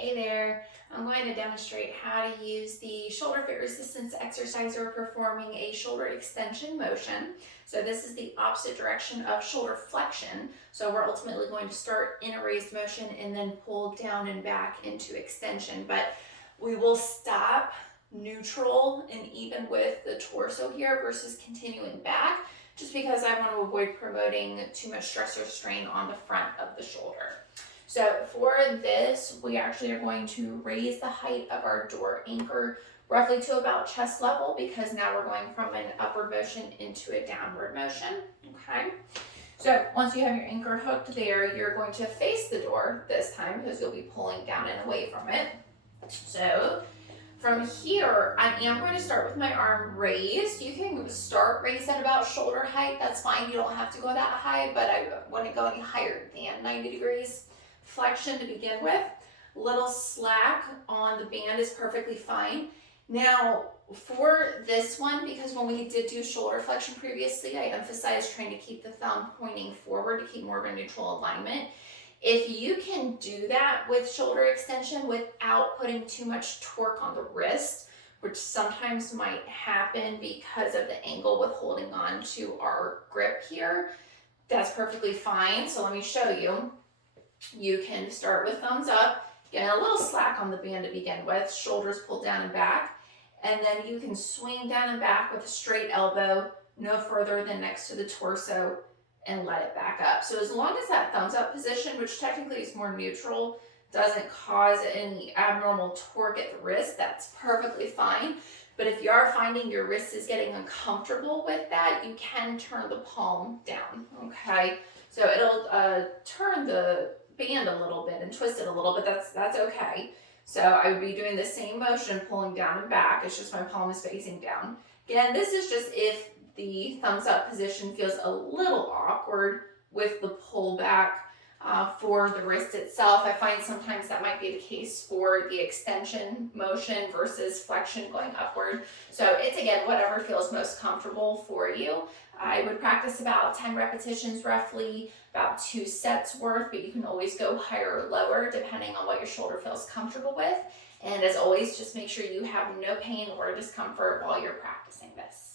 Hey there, I'm going to demonstrate how to use the shoulder fit resistance exercise or performing a shoulder extension motion. So this is the opposite direction of shoulder flexion. So we're ultimately going to start in a raised motion and then pull down and back into extension. But we will stop neutral and even with the torso here versus continuing back, just because I want to avoid promoting too much stress or strain on the front of the shoulder. So for this, we actually are going to raise the height of our door anchor roughly to about chest level, because now we're going from an upward motion into a downward motion, okay? So once you have your anchor hooked there, you're going to face the door this time because you'll be pulling down and away from it. So from here, I am going to start with my arm raised. You can start raised at about shoulder height, that's fine. You don't have to go that high, but I wouldn't go any higher than 90 degrees. Flexion to begin with. Little slack on the band is perfectly fine. Now for this one, because when we did do shoulder flexion previously, I emphasized trying to keep the thumb pointing forward to keep more of a neutral alignment. If you can do that with shoulder extension without putting too much torque on the wrist, which sometimes might happen because of the angle with holding on to our grip here, that's perfectly fine. So let me show you. You can start with thumbs up, get a little slack on the band to begin with, shoulders pulled down and back, and then you can swing down and back with a straight elbow, no further than next to the torso, and let it back up. So as long as that thumbs up position, which technically is more neutral, doesn't cause any abnormal torque at the wrist, that's perfectly fine. But if you are finding your wrist is getting uncomfortable with that, you can turn the palm down, okay? So it'll turn the band a little bit and twist it a little bit, that's okay. So I would be doing the same motion, pulling down and back, it's just my palm is facing down. Again, this is just if the thumbs up position feels a little awkward with the pull back for the wrist itself. I find sometimes that might be the case for the extension motion versus flexion going upward. So it's, again, whatever feels most comfortable for you. I would practice about 10 repetitions roughly, about 2 sets worth, but you can always go higher or lower depending on what your shoulder feels comfortable with. And as always, just make sure you have no pain or discomfort while you're practicing this.